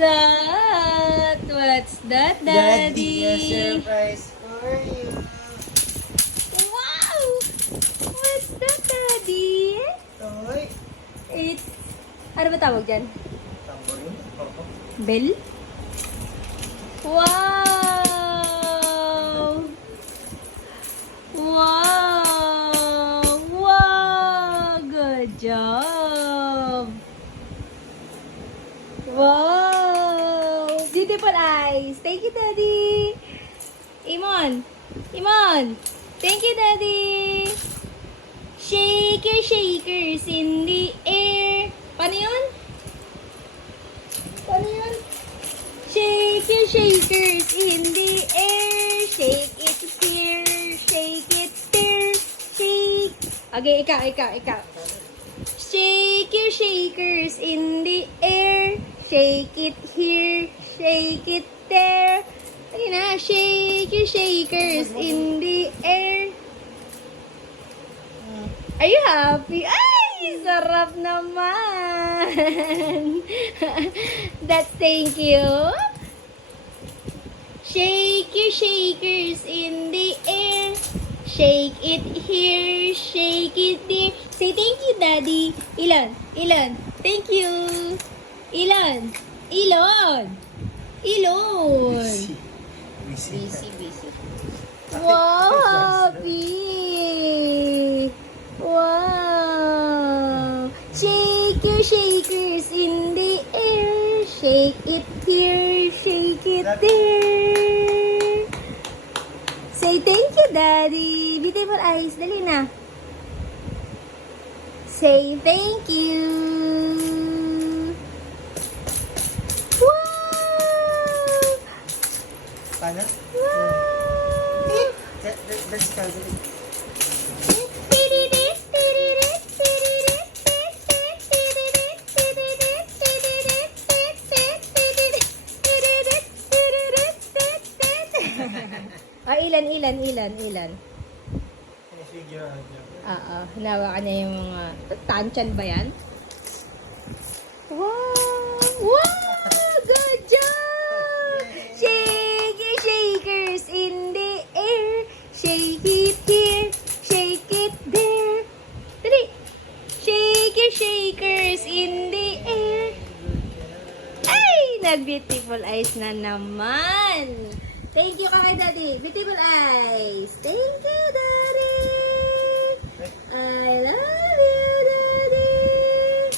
that? What's that, Daddy, a Daddy? surprise for you. Wow! What's that, Daddy? Toy. It's... Ano ba tawag dyan? Tamborin. Oo. Bell? Wow! Wow! Wow! Good job! Wow! Beautiful eyes! Thank you, Daddy! Imon! Imon! Thank you, Daddy! Shake your shakers in the air! Paano yun? Paano yun? Shake your shakers in the air. Shake it here. Shake it there. Shake. Okay, ikaw. Shake your shakers in the air. Shake it here. Shake it there. Ayun na. Shake your shakers in the air. Are you happy? Ay! Sarap naman! That's thank you. Shake your shakers in the air. Shake it here. Shake it there. Say thank you, Daddy. Ilan? Thank you. Ilan? Busy. Busy. Wow, happy. Wow. Shake your shakers in the air. Shake it here. Shake it there. Say thank you, Daddy. Beautiful eyes. Dali na. Say thank you. Wow. Paano? Wow. Let's calculate. Ilan? Figure out niya. Hinawakan niya yung mga... Tanchan ba yan? Wow! Good job! Shake your shakers in the air. Shake it here. Shake it there. Dali! Shake your shakers in the air. Ay! Nag-beautiful eyes na naman! Thank you kay Daddy. Beautiful eyes. Thank you, Daddy. I love you, Daddy.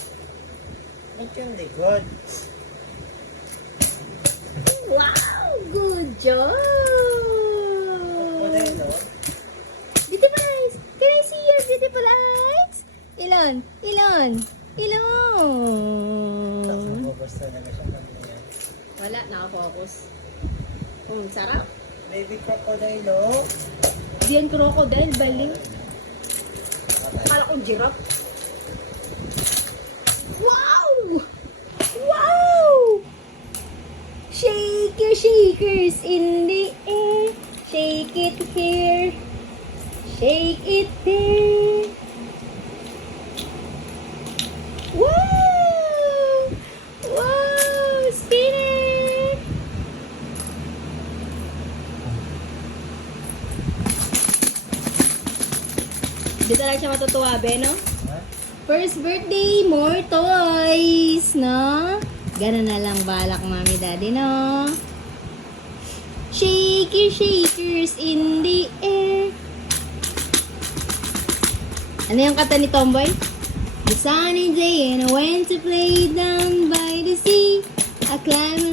Ito yung likod. Wow! Good job! What I know? Beautiful eyes. Can I see your beautiful eyes? Ilan? Tapos talaga siya kanina. Wala, nakafocus. Sarap. Baby crocodile, no? Diyan crocodile, baling. Akala ko giraffe. Wow! Wow! Shake your shakers in the air. Shake it here. Shake it there. Wow! Wow! Spinner! Dito lang siya matutuwa, be, no? Ha? First birthday, more toys, no? Ganun na lang balak, mami, daddy, no? Shake your shakers in the air. Ano yung kanta ni Tomboy? The sunny day and I went to play down by the sea. I climbed